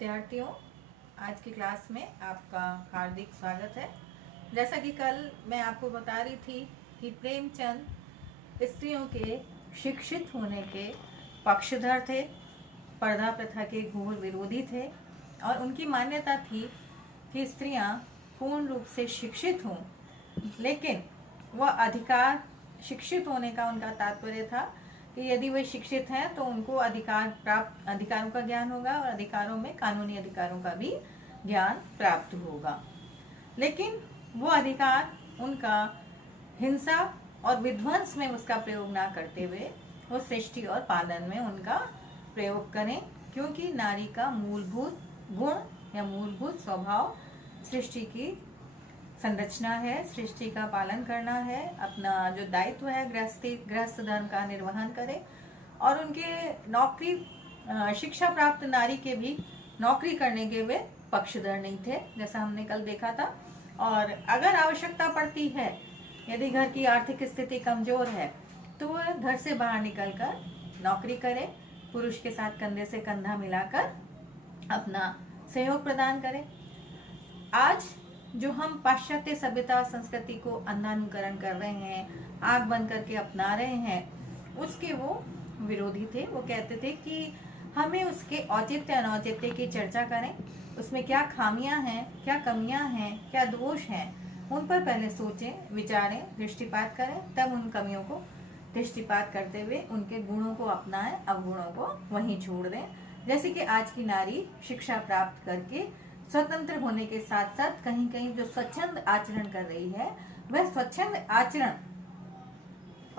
विद्यार्थियों, आज की क्लास में आपका हार्दिक स्वागत है। जैसा कि कल मैं आपको बता रही थी कि प्रेमचंद स्त्रियों के शिक्षित होने के पक्षधर थे, पर्दा प्रथा के घोर विरोधी थे और उनकी मान्यता थी कि स्त्रियां पूर्ण रूप से शिक्षित हों, लेकिन वह अधिकार शिक्षित होने का उनका तात्पर्य था कि यदि वे शिक्षित हैं तो उनको अधिकारों का ज्ञान होगा और अधिकारों में कानूनी अधिकारों का भी ज्ञान प्राप्त होगा। लेकिन वो अधिकार उनका हिंसा और विध्वंस में उसका प्रयोग ना करते हुए वो सृष्टि और पालन में उनका प्रयोग करें, क्योंकि नारी का मूलभूत गुण या मूलभूत स्वभाव सृष्टि की संरचना है, सृष्टि का पालन करना है, अपना जो दायित्व है गृहस्थ धर्म का निर्वहन करे। और उनके नौकरी शिक्षा प्राप्त नारी के भी नौकरी करने के वे पक्षधर नहीं थे, जैसा हमने कल देखा था। और अगर आवश्यकता पड़ती है, यदि घर की आर्थिक स्थिति कमजोर है, तो वह घर से बाहर निकलकर नौकरी करे, पुरुष के साथ कंधे से कंधा मिलाकर अपना सहयोग प्रदान करे। आज जो हम पाश्चात्य सभ्यता और संस्कृति को अंधानुकरण कर रहे हैं, आग बंद करके अपना रहे हैं, उसके वो विरोधी थे। वो कहते थे कि हमें उसके औचित्य अनौचित्य की चर्चा करें, उसमें क्या खामियां हैं, क्या कमियां हैं, क्या दोष हैं, उन पर पहले सोचें, विचारें, दृष्टिपात करें, तब उन कमियों को दृष्टिपात करते हुए उनके गुणों को अपनाएं, अवगुणों को वहीं छोड़ दें। जैसे कि आज की नारी शिक्षा प्राप्त करके स्वतंत्र होने के साथ साथ कहीं कहीं जो स्वच्छंद आचरण कर रही है, वह स्वच्छंद आचरण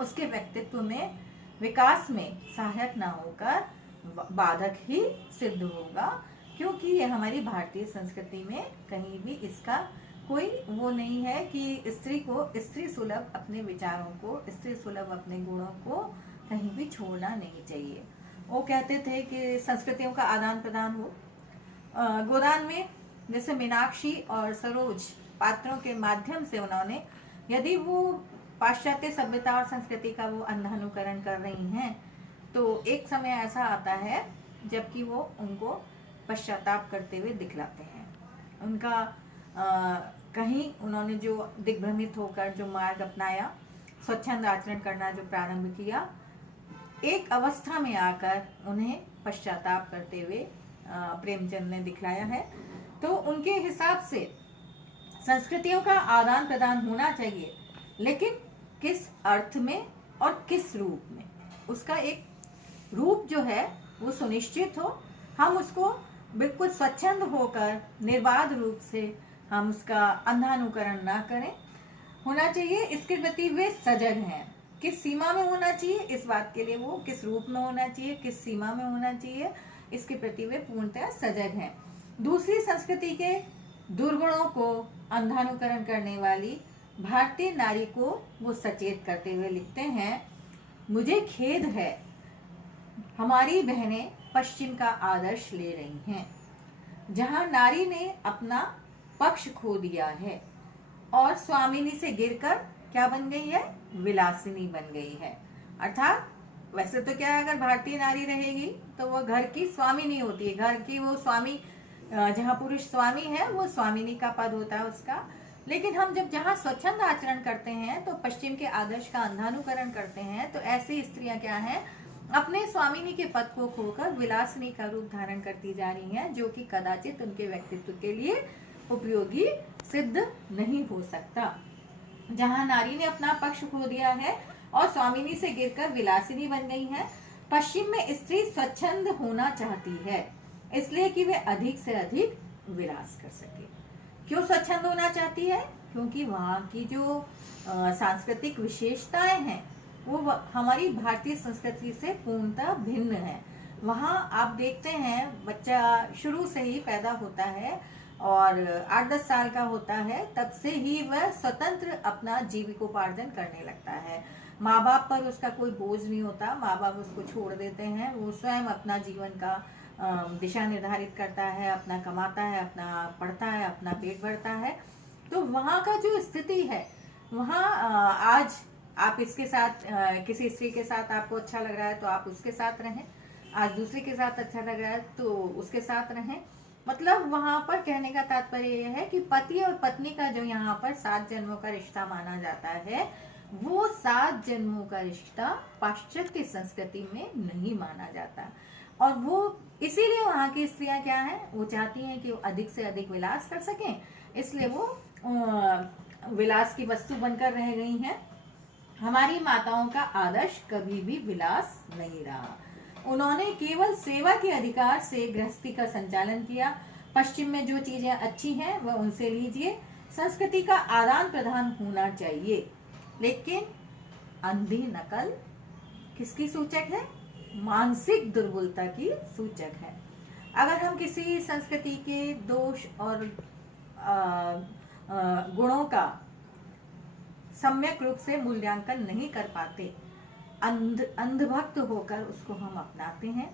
उसके व्यक्तित्व में विकास में सहायक ना होकर बाधक ही सिद्ध होगा, क्योंकि यह हमारी भारतीय संस्कृति में कहीं भी इसका कोई वो नहीं है कि स्त्री को स्त्री सुलभ अपने विचारों को, स्त्री सुलभ अपने गुणों को कहीं भी छोड़ना नहीं चाहिए। वो कहते थे कि संस्कृतियों का आदान प्रदान हो। गोदान में जैसे मीनाक्षी और सरोज पात्रों के माध्यम से उन्होंने, यदि वो पाश्चात्य सभ्यता और संस्कृति का वो अंधानुकरण कर रही हैं, तो एक समय ऐसा आता है जबकि वो उनको पश्चाताप करते हुए दिखलाते हैं। उनका कहीं उन्होंने जो दिग्भ्रमित होकर जो मार्ग अपनाया, स्वच्छंद आचरण करना जो प्रारंभ किया, एक अवस्था में आकर उन्हें पश्चाताप करते हुए प्रेमचंद ने दिखलाया है। तो उनके हिसाब से संस्कृतियों का आदान प्रदान होना चाहिए, लेकिन किस अर्थ में और किस रूप में, उसका एक रूप जो है वो सुनिश्चित हो। हम उसको बिल्कुल स्वच्छंद होकर निर्बाध रूप से हम उसका अंधानुकरण ना करें। होना चाहिए इसके प्रति वे सजग हैं। किस सीमा में होना चाहिए, इस बात के लिए वो किस रूप में होना चाहिए, किस सीमा में होना चाहिए, इसके प्रति वे पूर्णतः सजग हैं। दूसरी संस्कृति के दुर्गुणों को अंधानुकरण करने वाली भारतीय नारी को वो सचेत करते हुए लिखते हैं, मुझे खेद है, हमारी बहनें पश्चिम का आदर्श ले रही हैं, जहां नारी ने अपना पक्ष खो दिया है और स्वामिनी से गिरकर क्या बन गई है, विलासिनी बन गई है। अर्थात वैसे तो क्या है, अगर भारतीय नारी रहेगी तो वो घर की स्वामिनी होती है, घर की वो स्वामी, जहाँ पुरुष स्वामी है वो स्वामिनी का पद होता है उसका। लेकिन हम जहाँ स्वच्छंद आचरण करते हैं तो पश्चिम के आदर्श का अंधानुकरण करते हैं, तो ऐसी स्त्रियां क्या हैं, अपने स्वामिनी के पद को खोकर विलासिनी का रूप धारण करती जा रही हैं, जो कि कदाचित उनके व्यक्तित्व के लिए उपयोगी सिद्ध नहीं हो सकता। जहाँ नारी ने अपना पक्ष खो दिया है और स्वामिनी से गिरकर विलासिनी बन गई है, पश्चिम में स्त्री स्वच्छंद होना चाहती है, इसलिए कि वे अधिक से अधिक विलास कर सके। क्यों स्वच्छंद होना चाहती है? क्योंकि वहाँ की जो सांस्कृतिक विशेषताएं हैं वो हमारी भारतीय संस्कृति से पूर्णतः भिन्न है। वहाँ आप देखते हैं, बच्चा शुरू से ही पैदा होता है और 8-10 साल का होता है, तब से ही वह स्वतंत्र अपना जीविकोपार्जन करने लगता है। माँ बाप पर उसका कोई बोझ नहीं होता, माँ बाप उसको छोड़ देते हैं, वो स्वयं अपना जीवन का दिशा निर्धारित करता है, अपना कमाता है, अपना पढ़ता है, अपना पेट भरता है। तो वहाँ का जो स्थिति है, वहाँ आज आप इसके साथ किसी स्त्री के साथ आपको अच्छा लग रहा है तो आप उसके साथ रहें, आज दूसरे के साथ अच्छा लग रहा है तो उसके साथ रहें। मतलब वहां पर कहने का तात्पर्य यह है कि पति और पत्नी का जो यहाँ पर 7 जन्मों का रिश्ता माना जाता है, वो 7 जन्मों का रिश्ता पाश्चात्य संस्कृति में नहीं माना जाता। और वो इसीलिए वहां की स्त्रियां क्या है, वो चाहती हैं कि वो अधिक से अधिक विलास कर सकें, इसलिए वो विलास की वस्तु बनकर रह गई हैं। हमारी माताओं का आदर्श कभी भी विलास नहीं रहा। उन्होंने केवल सेवा के अधिकार से गृहस्थी का संचालन किया। पश्चिम में जो चीजें अच्छी हैं वह उनसे लीजिए, संस्कृति का आदान प्रदान होना चाहिए, लेकिन अंधी नकल किसकी सूचक है? मानसिक दुर्बलता की सूचक है। अगर हम किसी संस्कृति के दोष और गुणों का सम्यक रूप से मूल्यांकन नहीं कर पाते, अंधभक्त होकर उसको हम अपनाते हैं,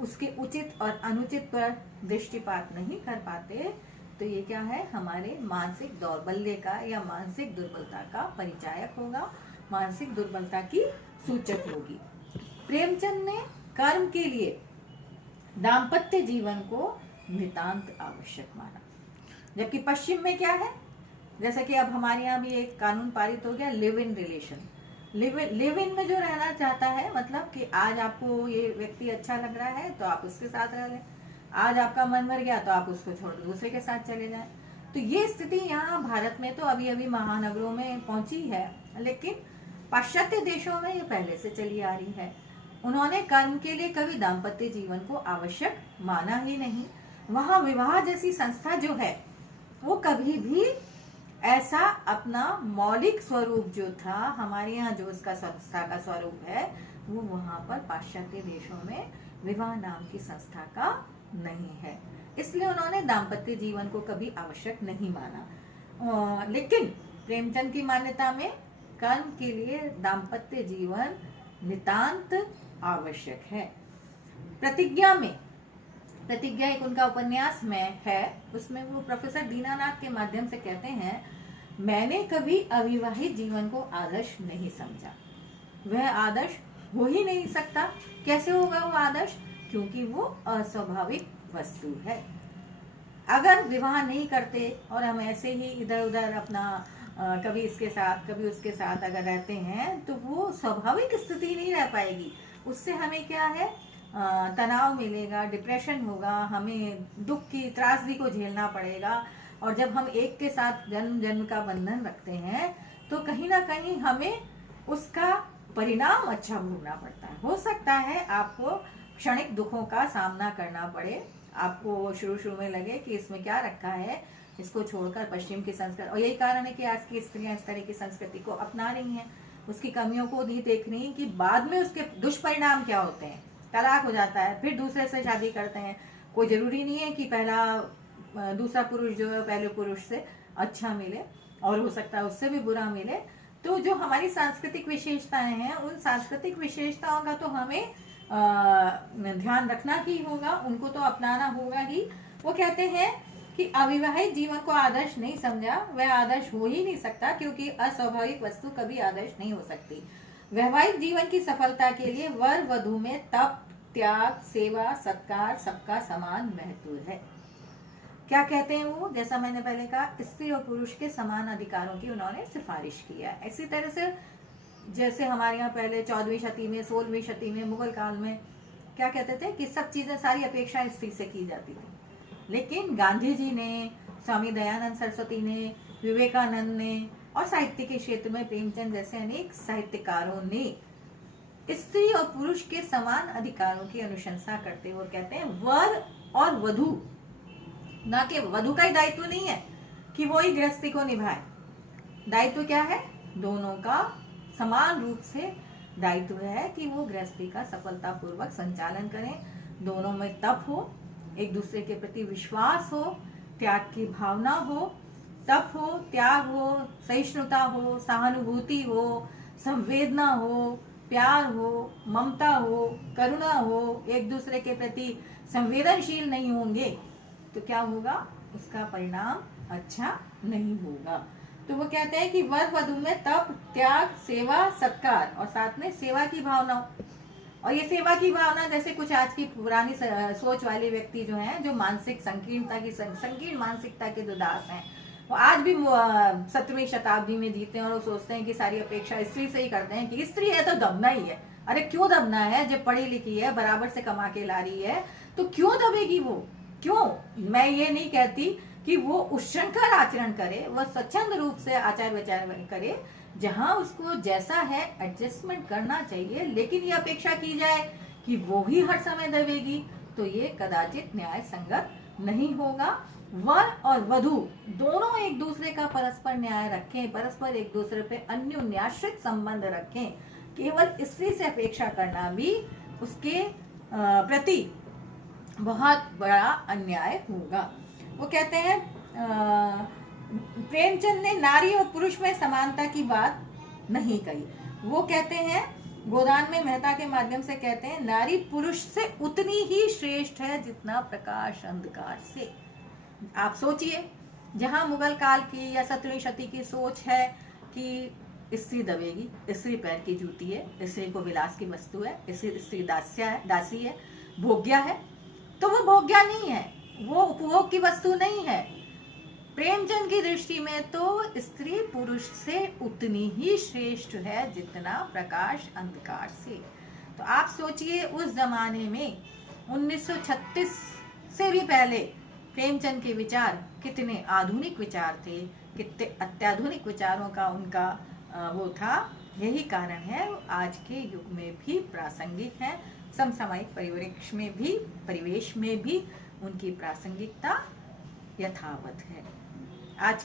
उसके उचित और अनुचित पर दृष्टिपात नहीं कर पाते, तो ये क्या है? हमारे मानसिक दौर्बल्य का या मानसिक दुर्बलता का परिचायक होगा, मानसिक दुर्बलता की सूचक होगी। प्रेमचंद ने कर्म के लिए दाम्पत्य जीवन को नितांत आवश्यक माना, जबकि पश्चिम में क्या है? जैसा कि अब हमारे यहाँ भी एक कानून पारित हो गया, live in relation. Live in में जो रहना चाहता है, मतलब कि आज आपको ये व्यक्ति अच्छा लग रहा है तो आप उसके साथ रह लें, आज आपका मन भर गया तो आप उसको छोड़ दूसरे के साथ चले जाएं। तो ये स्थिति यहाँ भारत में तो अभी अभी महानगरों में पहुंची है, लेकिन पाश्चात्य देशों में ये पहले से चली आ रही है। उन्होंने कर्म के लिए कभी दाम्पत्य जीवन को आवश्यक माना ही नहीं। वहां विवाह जैसी संस्था जो है वो कभी भी ऐसा अपना मौलिक स्वरूप जो था, हमारे यहाँ जो उसका संस्था का स्वरूप है, वो वहां पर पाश्चात्य देशों में विवाह नाम की संस्था का नहीं है। इसलिए उन्होंने दाम्पत्य जीवन को कभी आवश्यक नहीं माना। लेकिन प्रेमचंद की मान्यता में कर्म के लिए दाम्पत्य जीवन नितांत आवश्यक है। प्रतिज्ञा एक उनका उपन्यास में है, उसमें वो प्रोफेसर दीनानाथ के माध्यम से कहते हैं, मैंने कभी अविवाहित जीवन को आदर्श नहीं समझा। वह आदर्श हो ही नहीं सकता। कैसे होगा वो आदर्श? क्योंकि वो अस्वाभाविक वस्तु है। अगर विवाह नहीं करते और हम ऐसे ही इधर उधर अपना कभी इसके साथ कभी उसके साथ अगर रहते हैं, तो वो स्वाभाविक स्थिति नहीं रह पाएगी। उससे हमें क्या है? तनाव मिलेगा, डिप्रेशन होगा, हमें दुख की त्रासदी को झेलना पड़ेगा। और जब हम एक के साथ जन्म जन्म का बंधन रखते हैं, तो कहीं ना कहीं हमें उसका परिणाम अच्छा भोगना पड़ता है। हो सकता है आपको क्षणिक दुखों का सामना करना पड़े, आपको शुरू में लगे कि इसमें क्या रखा है, इसको छोड़कर पश्चिम की संस्कृति। और यही कारण है कि आज की स्त्रियां इस तरह की संस्कृति को अपना रही हैं, उसकी कमियों को नहीं देख रही कि बाद में उसके दुष्परिणाम क्या होते हैं। तलाक हो जाता है, फिर दूसरे से शादी करते हैं। कोई जरूरी नहीं है कि दूसरा पुरुष जो है पहले पुरुष से अच्छा मिले, और हो सकता है उससे भी बुरा मिले। तो जो हमारी सांस्कृतिक विशेषताएं हैं, उन सांस्कृतिक विशेषताओं का तो हमें ध्यान रखना ही होगा, उनको तो अपनाना होगा ही। वो कहते हैं कि अविवाहित जीवन को आदर्श नहीं समझा, वह आदर्श हो ही नहीं सकता, क्योंकि अस्वाभाविक वस्तु कभी आदर्श नहीं हो सकती। वैवाहिक जीवन की सफलता के लिए वर वधु में तप, त्याग, सेवा, सत्कार सबका समान महत्व है। क्या कहते हैं वो? जैसा मैंने पहले कहा, स्त्री और पुरुष के समान अधिकारों की उन्होंने सिफारिश किया। इसी तरह से जैसे हमारे यहाँ पहले 14वीं शती में, 16वीं शती में, मुगल काल में क्या कहते थे कि सब चीजें, सारी अपेक्षाएं स्त्री से की जाती थी। लेकिन गांधी जी ने, स्वामी दयानंद सरस्वती ने, विवेकानंद ने और साहित्य के क्षेत्र में प्रेमचंद जैसे अनेक साहित्यकारों ने स्त्री और पुरुष के समान अधिकारों की अनुशंसा करते हुए कहते हैं, वर और वधु, ना कि वधु का ही दायित्व नहीं है कि वो ही गृहस्थी को निभाए। दायित्व क्या है? दोनों का समान रूप से दायित्व है कि वो गृहस्थी का सफलतापूर्वक संचालन करें। दोनों में तप हो, एक दूसरे के प्रति विश्वास हो, त्याग की भावना हो, तप हो, त्याग हो, सहिष्णुता हो, सहानुभूति हो, संवेदना हो, प्यार हो, ममता हो, करुणा हो, एक दूसरे के प्रति संवेदनशील नहीं होंगे तो क्या होगा? उसका परिणाम अच्छा नहीं होगा। तो वो कहते हैं कि वर वधु में तप, त्याग, सेवा, सत्कार और साथ में सेवा की भावना। और ये सेवा की भावना जैसे कुछ आज की पुरानी सोच वाले व्यक्ति जो हैं, जो मानसिक संकीर्णता की संकीर्ण मानसिकता के जो दास हैं, वो आज भी 17वीं शताब्दी में जीते हैं और वो सोचते हैं कि सारी अपेक्षा स्त्री से ही करते हैं कि स्त्री है तो दबना ही है। अरे क्यों दबना है? जब पढ़ी लिखी है, बराबर से कमा के ला रही है, तो क्यों दबेगी वो? क्यों? मैं ये नहीं कहती कि वो उच्छृंखल आचरण करे, वह स्वच्छंद रूप से आचार विचार करे, जहां उसको जैसा है एडजस्टमेंट करना चाहिए, लेकिन ये अपेक्षा की जाए कि वो ही हर समय दबेगी, तो ये कदाचित न्याय संगत नहीं होगा। वर और वधु दोनों एक दूसरे का परस्पर न्याय रखें, परस्पर एक दूसरे पे अन्योन्याश्रित संबंध रखें। केवल स्त्री से अपेक्षा करना भी उसके प्रति बहुत बड़ा अन्याय होगा। वो कहते हैं प्रेमचंद ने नारी और पुरुष में समानता की बात नहीं कही। वो कहते हैं, गोदान में मेहता के माध्यम से कहते हैं, नारी पुरुष से उतनी ही श्रेष्ठ है जितना प्रकाश अंधकार से। आप सोचिए, जहां मुगल काल की या 17वीं शती की सोच है कि स्त्री दबेगी, स्त्री पैर की जूती है, स्त्री को विलास की वस्तु है, स्त्री दासी है, भोग्या है, तो वो भोग्या नहीं है, वो उपभोग की वस्तु नहीं है। प्रेमचंद की दृष्टि में तो स्त्री पुरुष से उतनी ही श्रेष्ठ है जितना प्रकाश अंधकार से। तो आप सोचिए, उस जमाने में 1936 से भी पहले प्रेमचंद के विचार कितने आधुनिक विचार थे, कितने अत्याधुनिक विचारों का उनका वो था। यही कारण है आज के युग में भी प्रासंगिक है, समसामयिक परिवेश में भी उनकी प्रासंगिकता यथावत है। आज